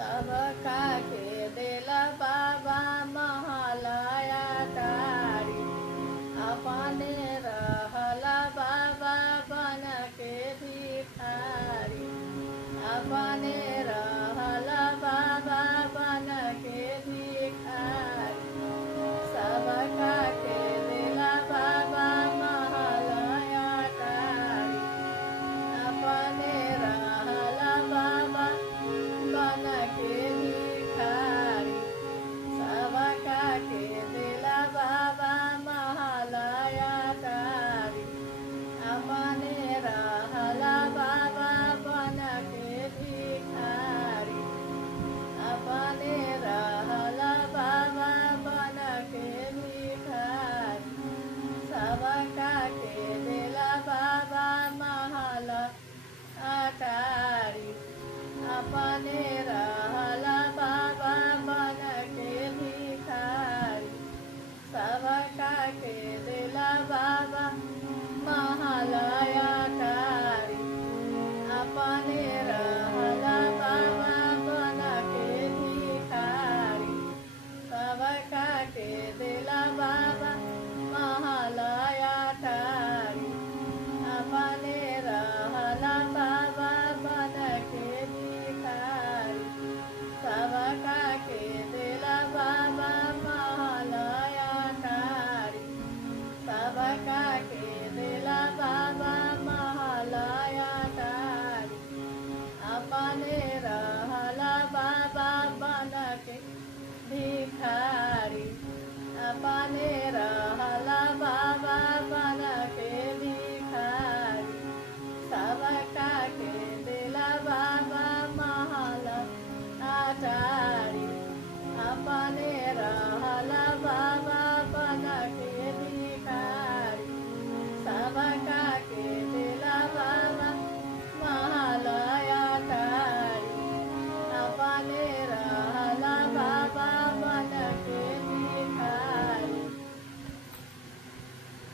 सबका के देला बाबा महलया तारी अपने रहला बाबा बन के भिखारी अपने रहला बाबा बन के भिखारी सबका के देला बाबा महलया तारी अपने रहला बाबा बन के भिखारी सबका के देला बाबा महलया तारी अपने रहला बाबा बन के भिखारी अपने रहला बाबा बन के भिखारी सबका के देला बाबा महल अटारी अपने